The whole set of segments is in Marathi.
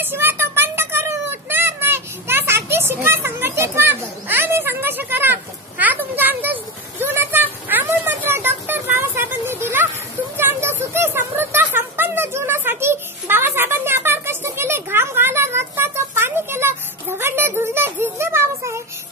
केल्याशिवाय तो बंद करून उठणार नाही। त्यासाठी शिका, संघटित व्हा आणि संघर्ष करा। हा तुमचा आमच्या जीवनाचा अमूल मंत्र डॉक्टर बाबासाहेबांनी दिला। तुमच्या आमच्या सुखी समृद्ध संपन्न जीवनासाठी बाबासाहेबांनी अपार कष्ट केले, घाम गाळला, रक्ताचं पाणी केलं, झगडले, झुंजले, झिजले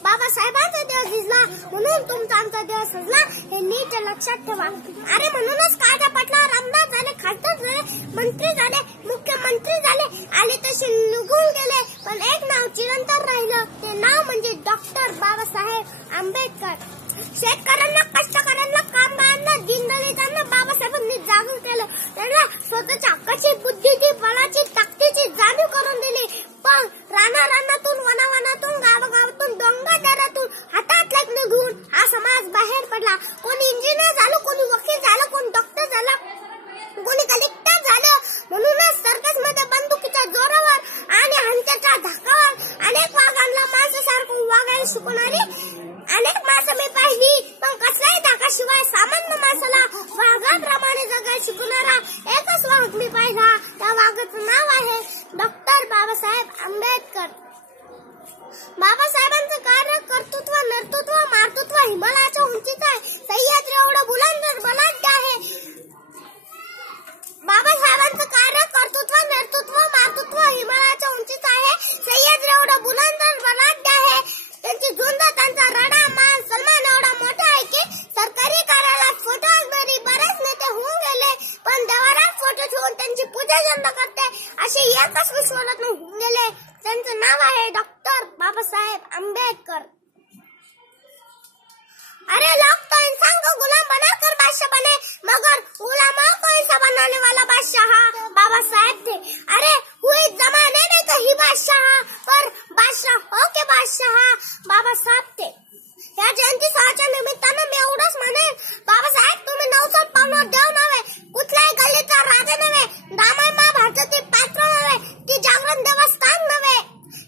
बाबासाहेबांचा देव झिजला, म्हणून तुमचा आमचा देव सजला, हे नीट लक्षात ठेवा। अरे म्हणूनच कायदा पटलावर आमदार झाले, खासदार झाले, मंत्री झाले, मुख्यमंत्री झाले, आले तसे निघून गेले, पण एक नाव चिरंतन राहिलं, ते नाव म्हणजे डॉक्टर बाबासाहेब आंबेडकर। शेतकऱ्यांना, कष्टकऱ्यांना, कामगारांना, दीनदलितांना बाबासाहेबांनी जागृत केलं। त्यांना स्वतःच्या हक्काची, बुद्धीची, बळाची, ताकदीची जाणीव करून दिली। पण रानारानातून, वनावनातून, गावागावातून, डोंगरदऱ्यातून हातात लेखणी घेऊन हा समाज बाहेर पडला। कोणी इंजिनियर झालं, कोणी वकील झालं, कोणी डॉक्टर झालं, कोणी कलेक्टर झालं। म्हणूनच सर्कसमध्ये बंदुकीच्या जोरावर आणि हंत्याच्या धाकावर अनेक वाघांना माणसासारखं वागायला शिकवणारी अनेक माणसं मी पाहिली, पण कसल्याही धाकाशिवाय सामान्य माणसाला वाघाप्रमाणे जगायला शिकवणारा एकच वाघ मी पाहिला। त्या वाघाचं नाव आहे डॉक्टर बाबासाहेब आंबेडकर। बाबासाहेबांचं कार्य, कर्तृत्व, नर्तृत्व, मातृत्व हिमालयाच्या उंचीचं आहे, सह्याद्री एवढं बुलंद बलाढ्य आहे। बाबासाहेबांचं कार्य, कर्तृत्व, नर्तृत्व, मातृत्व हिमालयाच्या उंचीचं आहे, सह्याद्री एवढं बुलंद बलाढ्य आहे। त्यांची झुंज, त्यांचा रडा, मान, सन्मान एवढा मोठा आहे की सरकारी कार्यालयात फोटो असणारी बरेच नेते होऊन गेले, पण देवारात फोटो ठेवून त्यांची पूजा यंद करते असे एकच विश्वरत्न होऊन गेले। त्यांचं नाव आहे डॉक्टर बाबासाहेब आंबेडकर। अरे लोग तो इंसान को गुलाम बनाकर बादशाह बने, मगर गुलामों को इंसान बनाने वाला बादशाह बाबा साहेब थे। अरे हुए जमाने में कहीं बादशाह, पर बादशाह हो के बादशाह बाबा साहेब थे। या जयंती सोहळ्याच्या निमित्तानं मी एवढंच म्हणेन, बाबासाहेब तुम्ही नवसर पावणार देव नव्हे, कुठल्याही गल्लीचा राजा नव्हे, दामाई महाभारतातील पात्र नव्हे, ती जागरण देवस्थान नव्हे,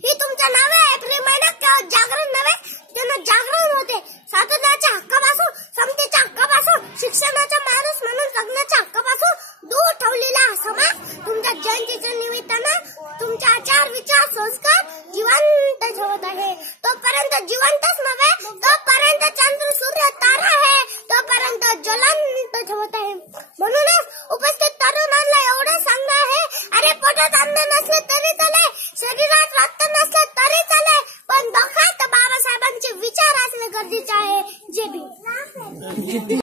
ही तुमच्या नावे एप्रिल महिन्यात केवळ जागरण नव्हे, त्यांना जागरण होते। स्वातंत्र्याच्या हक्कापासून, समतेच्या हक्कापासून, शिक्षणाचा माणूस म्हणून जगण्याच्या हक्कापासून दूर ठेवलेला हा समाज तुमच्या जयंतीच्या निमित्तानं तुमचे आचार, विचार, संस्कार जिवंत ठेवत आहे। तोपर्यंत जिवंतच नव्हे, तोपर्यंत चंद्र, सूर्य, तारा आहे, तोपर्यंत ज्वलंत ठेवत आहे। म्हणूनच उपस्थित तरुणांना एवढं सांगणं आहे, अरे पोटात अन्न नसले तरी चाले, शरीरात रक्त नसले तरी चाले, पण डोक्यात बाबासाहेबांचे विचार असणे गरजेचे आहे। जे भी